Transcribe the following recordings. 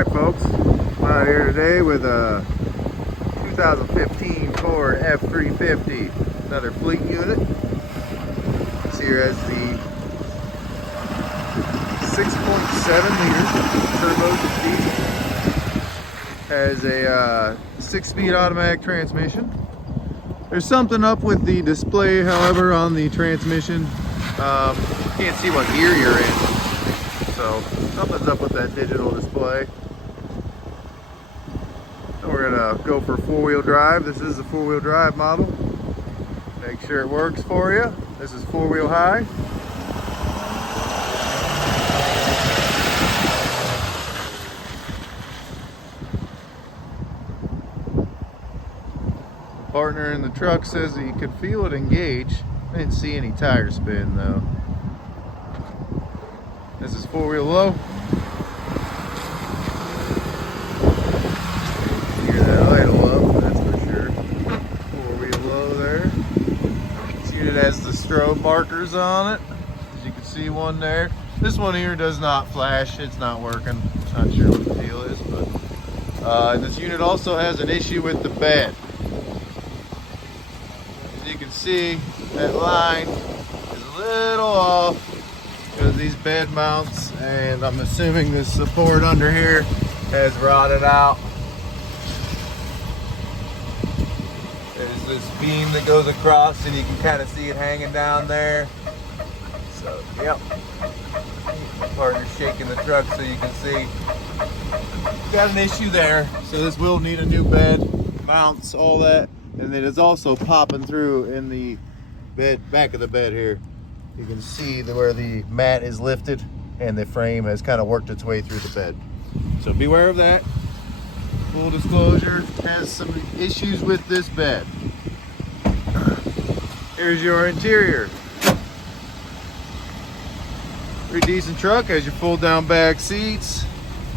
Alright folks, I'm out here today with a 2015 Ford F-350, another fleet unit. This here has the 6.7 liter turbo diesel. Has a 6-speed automatic transmission. There's something up with the display, however, on the transmission. Can't see what gear you're in. So something's up with that digital display. So we're gonna go for 4-wheel drive. This is a 4-wheel drive model. Make sure it works for you. This is 4-wheel high. The partner in the truck says that you could feel it engage. I didn't see any tire spin though. This is 4-wheel low. Hear that idle up, that's for sure. 4-wheel low there. This unit has the strobe markers on it. As you can see, one there. This one here does not flash. It's not working. Not sure what the deal is, but this unit also has an issue with the bed. As you can see, that line is a little off because these bed mounts, and I'm assuming this support under here has rotted out. There's this beam that goes across and you can kind of see it hanging down there. So, yep. My partner's shaking the truck so you can see. Got an issue there. So this will need a new bed, mounts, all that. And it is also popping through in the bed, back of the bed here. You can see where the mat is lifted and the frame has kind of worked its way through the bed. So beware of that. Full disclosure, has some issues with this bed. Here's your interior. Pretty decent truck. Has your fold down back seats,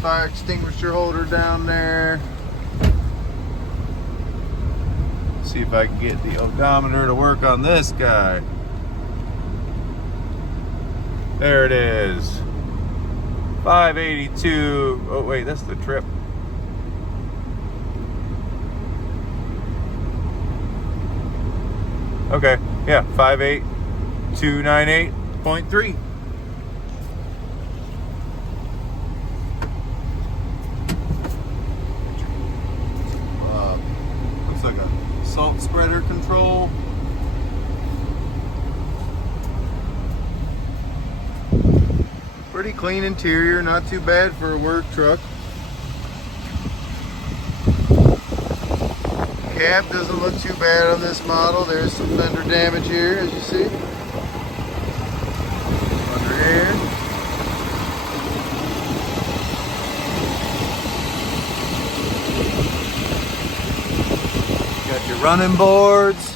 fire extinguisher holder down there. See if I can get the odometer to work on this guy. There it is. 582. Oh wait, that's the trip. Okay, yeah, 58298.3. Looks like a salt spreader control. Pretty clean interior, not too bad for a work truck. Cab doesn't look too bad on this model. There's some fender damage here, as you see. Under here. Got your running boards.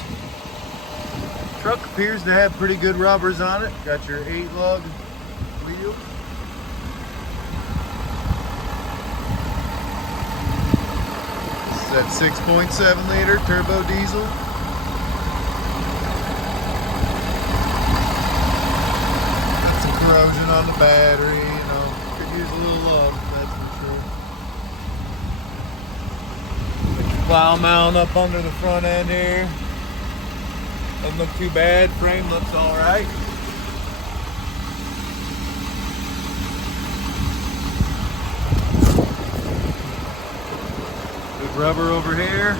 Truck appears to have pretty good rubbers on it. Got your 8-lug wheel. That 6.7 liter turbo diesel. Got some corrosion on the battery, you know, could use a little love, that's for sure. Got your plow mount up under the front end here. Doesn't look too bad, frame looks alright. Rubber over here.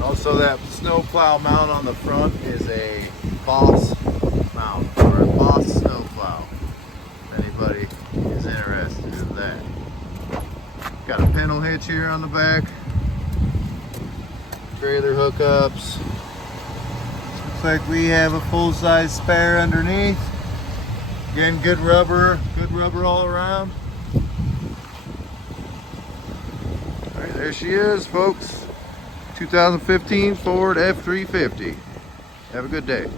Also, that snow plow mount on the front is a Boss mount, or a Boss snow plow. Anybody is interested in that. Got a pintle hitch here on the back. Trailer hookups. Looks like we have a full-size spare underneath. Again, good rubber all around. All right, there she is, folks. 2015 Ford F-350. Have a good day.